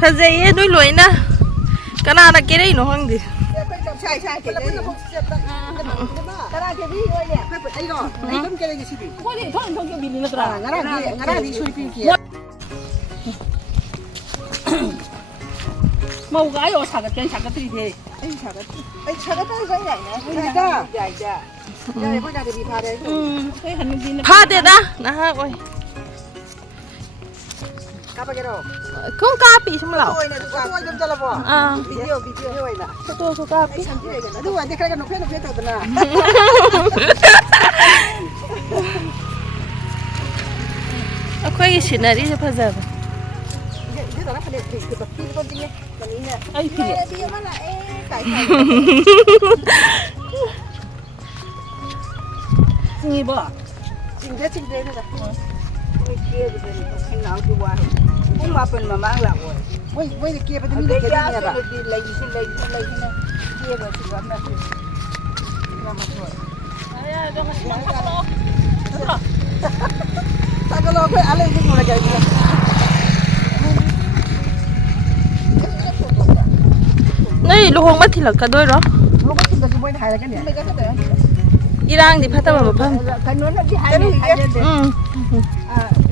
พะเจ้ด้วยรวยนะก็น่าตะกี้ได้หนูห้องดิใช่เดี๋ยวเราพกเจ็บตั้งกระดาษเก็บวิ่งด้วยเนี่ยไอ้ก่อนไอ้ต้นเกลือกี่สิบปีโอ้ยท่อนเก็บวิ่งนี่กระดาษกระดาษที่ช่วยพี่เกียร์เมื่อกี้我查个对的查个对ใหญ่นะใหญ่จ้ะใหญ่พวกนั้นจะมีพาได้พาเด็ดนะฮะโอ้ยกาปะกันหรอคุ้มกาปีใช่ไหมล่ะโอ้ยเนี่ยตัวจำจะละบ่วิดีโอให้ไว้น่ะตัวสุกาปีดูว่าเด็กๆกันหนูเพื่อนตัวน่ะเอาค่อยชินอะไรจะพะเจ้าที่ตอนนั้นผลิตคือแบบที่ต้นจริงเนี่ยวันนี้เนี่ยไอ้พี่ดีมากนะไก่จริงบ่จริงเด้นะจ๊ะไม่เกี่ยวกับให้หนาวดูว่าผมมาเป็นมามั่งละโว้ยไม่เกี่ยวกับที่นี่เกี่ยวกับเนี่ยแบบเลยนะเกี่ยวกับสิ่งนั้นนะคือมาช่วยตากโลกอะไรที่มันอะไรกันนี่ลูกหงมาทีหลังกันด้วยเหรอลูกก็ถึงกับจะไม่ถ่ายอะไรกันเนี่ยไม่ก็ได้อีร่างดิพัฒนาแบบเพิ่มกันนู้นที่ถ่ายนี่เดี๋